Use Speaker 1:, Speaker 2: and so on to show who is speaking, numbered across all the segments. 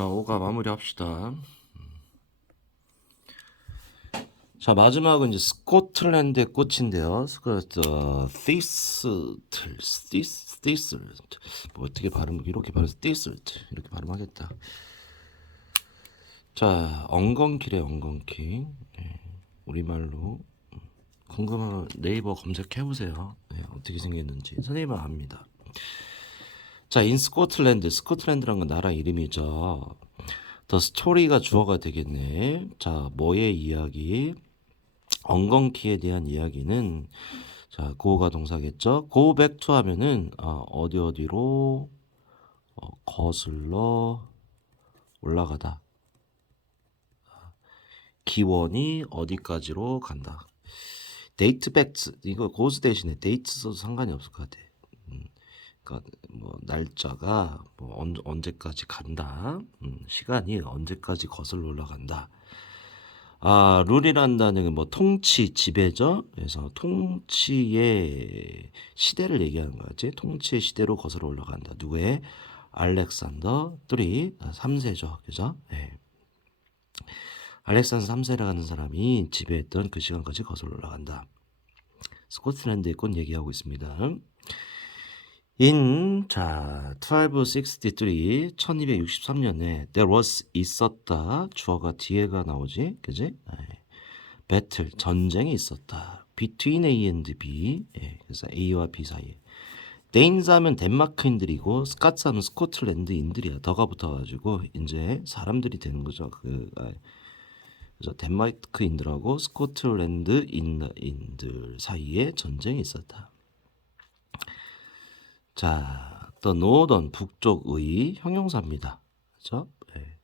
Speaker 1: 자, 5가 마무리합시다. 자, 마지막은 이제 스코틀랜드의 꽃인데요. 그, 어, 티스틀, 티스, 티슬. 뭐 어떻게 발음, 이렇게 발음해서 티슬. 이렇게 발음하겠다. 자, 엉겅퀴래, 엉겅퀴. 예, 우리말로. 궁금하면 네이버 검색해보세요. 예, 어떻게 생겼는지. 선생님은 압니다. 자, 인 스코틀랜드. 스코틀랜드란 건 나라 이름이죠. 더 스토리가 주어가 되겠네. 자, 뭐의 이야기? 엉겅퀴에 대한 이야기는 자, 고가 동사겠죠. go back 하면은 어, 어디 어디로 어, 거슬러 올라가다. 기원이 어디까지로 간다. 데이트 백스 이거 고스 대신에 데이트 써도 상관이 없을 것 같아. 음, 그러니까 뭐 날짜가 뭐 언, 언제까지 간다. 음, 시간이 언제까지 거슬러 올라간다. 아, 룰이란 단어는 뭐 통치, 지배죠. 그래서 통치의 시대를 얘기하는 거지. 통치의 시대로 거슬러 올라간다. 누구의? 알렉산더 3, 3세죠. 그죠? 예. 알렉산더 3세라는 사람이 지배했던 그 시간까지 거슬러 올라간다. 스코틀랜드의 꽃 얘기하고 있습니다. In 자 1263 1263년에 there was 있었다. 주어가 뒤에가 나오지? 그지? 네. 배틀 전쟁이 있었다. Between A and B. 예, 그래서 A와 B 사이에. 데인즈 하면 덴마크인들이고 스카츠 하면 스코틀랜드인들이야. 더가 붙어가지고 이제 사람들이 되는 거죠. 그 아, 그래서 덴마크인들하고 스코틀랜드인들 사이에 전쟁이 있었다. 자, 또 노던 북쪽의 형용사입니다. 그죠? 네.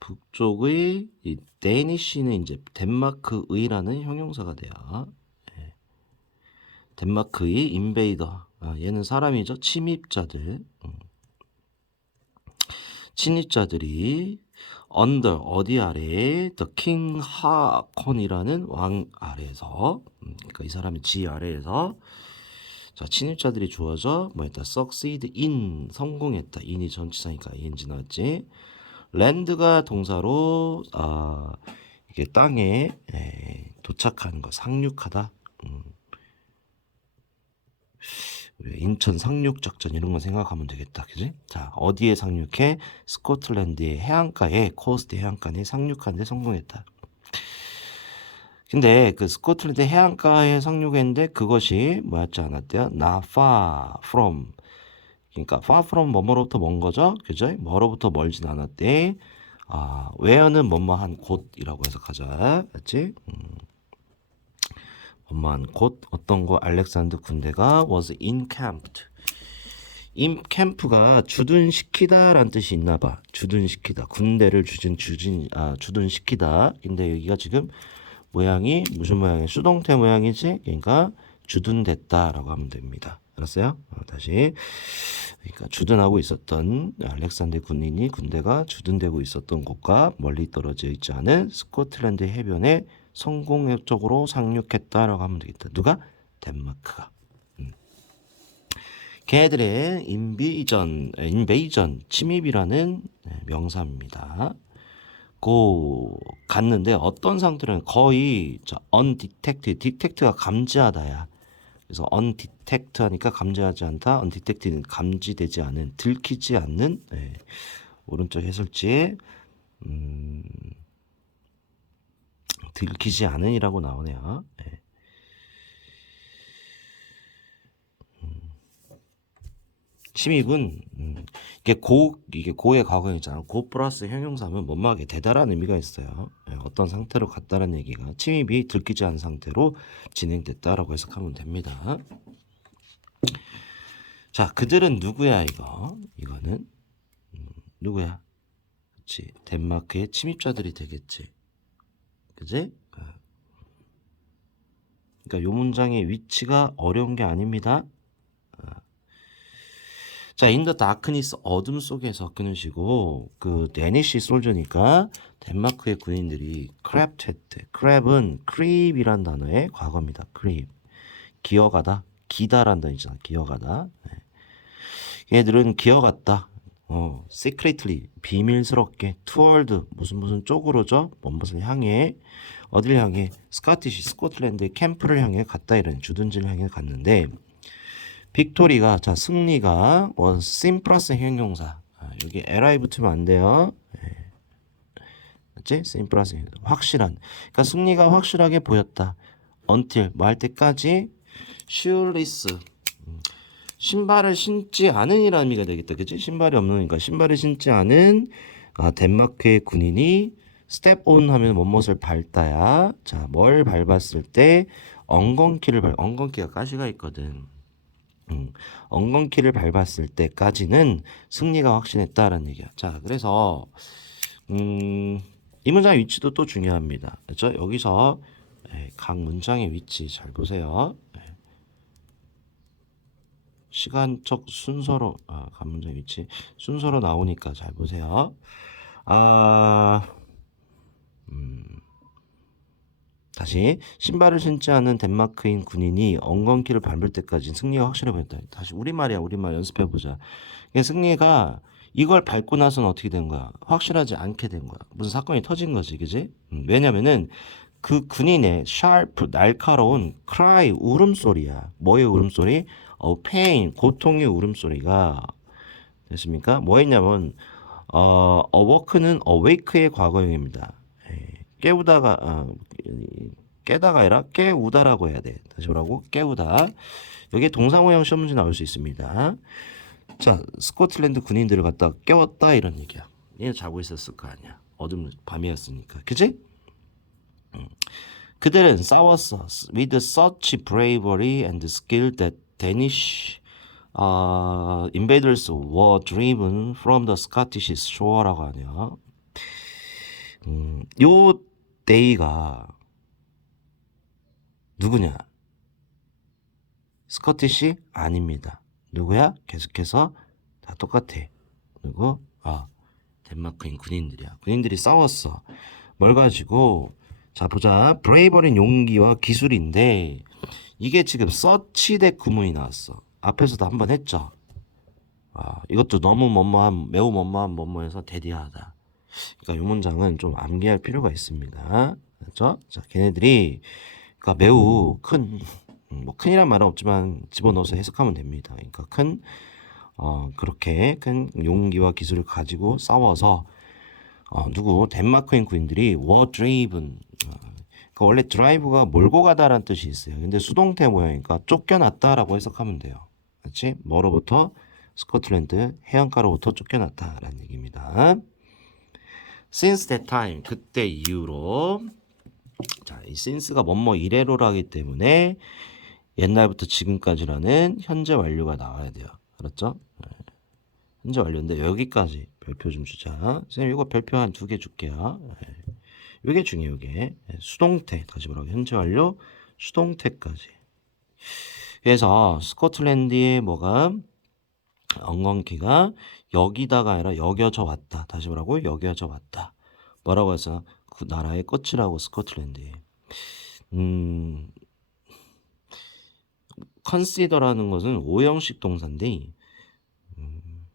Speaker 1: 북쪽의 이 데니시는 이제 덴마크의라는 형용사가 돼요. 네. 덴마크의 인베이더. 아, 얘는 사람이죠. 침입자들. 음. 침입자들이 under 어디 아래에 the king 하콘이라는 왕 아래에서 음, 그러니까 이 사람이 지 아래에서 자, 침입자들이 주어져 뭐였다? succeed in 성공했다. in이 전치사니까 ing 나왔지. land가 동사로 아 이게 땅에 에, 도착하는 거 상륙하다. 음. 인천 상륙 작전 이런 거 생각하면 되겠다. 그지? 자, 어디에 상륙해? 스코틀랜드의 해안가에 코스트 해안가에 상륙하는데 성공했다. 근데 그 스코틀랜드 해안가에 상륙했는데 그것이 뭐였지 않았대요? Not far from. 그러니까 far from 뭐뭐로부터 먼 거죠? 그죠? 뭐로부터 멀진 않았대. 아, where는 뭐뭐한 곳이라고 해석하자. 맞지? 음. 뭐뭐한 곳 어떤 거 알렉산드 군대가 was encamped. 인캠프가 주둔시키다라는 뜻이 있나 봐. 주둔시키다. 군대를 주진 주진 아 주둔시키다. 근데 여기가 지금 모양이 무슨 모양이에요? 수동태 모양이지? 그러니까 주둔됐다라고 하면 됩니다. 알았어요? 어, 다시 그러니까 주둔하고 있었던 알렉산드 군인이 군대가 주둔되고 있었던 곳과 멀리 떨어져 있지 않은 스코틀랜드 해변에 성공적으로 상륙했다라고 하면 되겠다. 누가? 덴마크가. 음. 걔네들의 인비전, 인베이전, 침입이라는 네, 명사입니다. 고 갔는데 어떤 상태는 거의 저 undetected, detect가 감지하다야. 그래서 undetect 하니까 감지하지 않다, undetect는 감지되지 않은, 들키지 않는 네. 오른쪽 해설지에 음, 들키지 않은이라고 나오네요. 네. 침입은 음, 이게 고 이게 고의 과거이잖아. 고 플러스 형용사면 뭐뭐하게 대단한 의미가 있어요. 예, 어떤 상태로 갔다는 얘기가 침입이 들키지 않은 상태로 진행됐다라고 해석하면 됩니다. 자, 그들은 누구야 이거? 이거는 음, 누구야? 그렇지. 덴마크의 침입자들이 되겠지. 그지? 어. 그러니까 요 문장의 위치가 어려운 게 아닙니다. 자, 인더 다크니스 어둠 속에서 끊으시고 그 데니시 솔저니까 덴마크의 군인들이 크랩 했대. 크랩은 크립이란 단어의 과거입니다. 크립. 기어가다, 기다란 단어잖아. 기어가다. 네. 얘들은 기어갔다. 어, secretly 비밀스럽게 toward 무슨 무슨 쪽으로죠? 뭐 무슨 향해 어딜 향해 스코티시 스코틀랜드의 캠프를 향해 갔다 이런 주둔지를 향해 갔는데 빅토리가 자 승리가 원 심플러스 형용사 아, 여기 li 붙으면 안 돼요. 예. 맞지? 심플러스 형용사. 확실한. 그러니까 승리가 확실하게 보였다. until 뭐할 때까지 shoeless 음, 신발을 신지 않은이라는 의미가 되겠다. 그치? 신발이 없는니까 신발을 신지 않은 아, 덴마크의 군인이 스텝 온 하면 뭐뭇을 밟다야. 자, 뭘 밟았을 때 엉겅키를 밟 엉겅키가 가시가 있거든. 음, 엉겅키를 밟았을 때까지는 승리가 확신했다라는 얘기야. 자, 그래서 음, 이 문장의 위치도 또 중요합니다. 그렇죠? 여기서 예, 각 문장의 위치 잘 보세요. 예. 시간적 순서로 아, 각 문장의 위치 순서로 나오니까 잘 보세요. 아, 음, 다시 신발을 신지 않은 덴마크인 군인이 엉겅키를 밟을 때까지 승리가 확실해 보였다. 다시 우리말이야 우리말 연습해 보자. 승리가 이걸 밟고 나서는 어떻게 된 거야? 확실하지 않게 된 거야. 무슨 사건이 터진 거지, 그지? 음, 왜냐면은 그 군인의 샤르프 날카로운 cry 울음소리야. 뭐의 울음소리? 어, pain 고통의 울음소리가 됐습니까? 뭐였냐면 어, awoke는 awake의 과거형입니다. 예, 깨우다가 아, 깨다가 아니라 깨우다라고 해야 돼. 다시 뭐라고? 깨우다. 여기에 동사모형 시험 문제 나올 수 있습니다. 자, 스코틀랜드 군인들을 갖다 깨웠다 이런 얘기야. 얘는 자고 있었을 거 아니야. 어둠 밤이었으니까. 그지? 음. 그들은 싸웠어. With such bravery and skill that Danish uh, invaders were driven from the Scottish shore라고 하네요. 음, 요 데이가 누구냐? 스코티시 아닙니다. 누구야? 계속해서 다 똑같아. 누구? 아, 덴마크인 군인들이야. 군인들이 싸웠어. 뭘 가지고? 자, 보자. 브레이버린 용기와 기술인데 이게 지금 서치 대 구문이 나왔어. 앞에서도 한번 했죠. 아, 이것도 너무 뭐뭐한 매우 뭐뭐한 뭐뭐해서 대디하다. 그러니까 이 문장은 좀 암기할 필요가 있습니다. 그렇죠? 자, 걔네들이 그러니까 매우 큰, 음, 뭐 큰이란 말은 없지만 집어넣어서 해석하면 됩니다. 그러니까 큰, 어, 그렇게 큰 용기와 기술을 가지고 싸워서 어, 누구 덴마크인 군인들이 driven. 어, 그러니까 원래 드라이브가 몰고 가다라는 뜻이 있어요. 근데 수동태 모양이니까 쫓겨났다라고 해석하면 돼요. 그렇지? 뭐로부터 스코틀랜드 해안가로부터 쫓겨났다라는 얘기입니다. Since that time 그때 이후로 자, 이 since가 뭐뭐 이래로라기 때문에 옛날부터 지금까지라는 현재 완료가 나와야 돼요. 알았죠? 네. 현재 완료인데 여기까지 별표 좀 주자. 선생님 이거 별표 한 두 개 줄게요. 네. 이게 중요해요. 이게 수동태 다시 뭐라고 현재 완료 수동태까지. 그래서 스코틀랜드의 뭐가 엉겅키가 여기다가 아니라 여겨져 왔다. 다시 뭐라고? 여겨져 왔다. 뭐라고 해서 그 나라의 끝이라고 스코틀랜드에. 음, consider라는 것은 오형식 동사인데 음,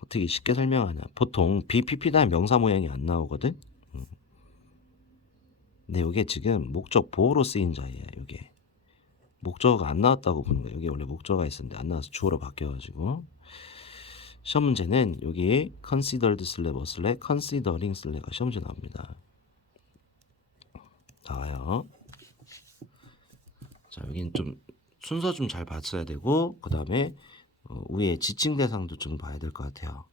Speaker 1: 어떻게 쉽게 설명하냐? 보통 BPP 다음 명사 모양이 안 나오거든. 음. 근데 이게 지금 목적 보호로 쓰인 자예요. 이게 목적어가 안 나왔다고 보는 거예요. 여기 원래 목적어가 있었는데 안 나와서 주어로 바뀌어가지고 시험 문제는 여기 considered 슬래 뭐 슬래 considering 슬래가 시험 문제 나옵니다. 나와요. 자 여기는 좀 순서 좀 잘 봤어야 되고 그 다음에 어, 위에 지칭 대상도 좀 봐야 될 것 같아요.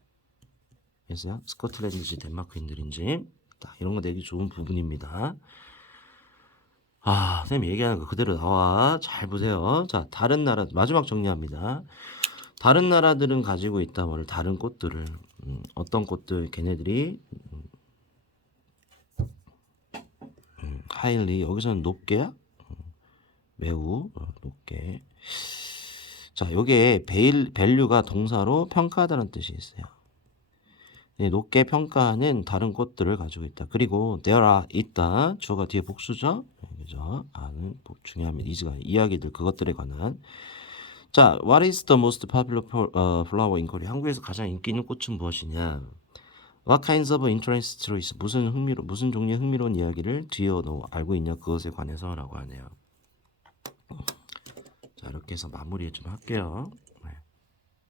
Speaker 1: 그래서 스코틀랜드인지 덴마크인들인지 딱 이런 거 내기 좋은 부분입니다. 아, 선생님 얘기하는 거 그대로 나와. 잘 보세요. 자, 다른 나라, 마지막 정리합니다. 다른 나라들은 가지고 있다 뭘 다른 꽃들을 음, 어떤 꽃들 걔네들이 음, 음, 하일리 여기서는 높게야 음, 매우 어, 높게 자 요게 베일 밸류가 동사로 평가하다는 뜻이 있어요 네, 높게 평가하는 다른 꽃들을 가지고 있다 그리고 there are 있다 주어가 뒤에 복수죠 네, 그죠 아는 복 중요합니다 이즈가 이야기들 그것들에 관한 자, what is the most popular po- 어, flower in Korea? 한국에서 가장 인기 있는 꽃은 무엇이냐? What kinds of interests 무슨 흥미로 무슨 종류의 흥미로운 이야기를 뒤에 너 알고 있냐 그것에 관해서라고 하네요. 자 이렇게 해서 마무리 좀 할게요.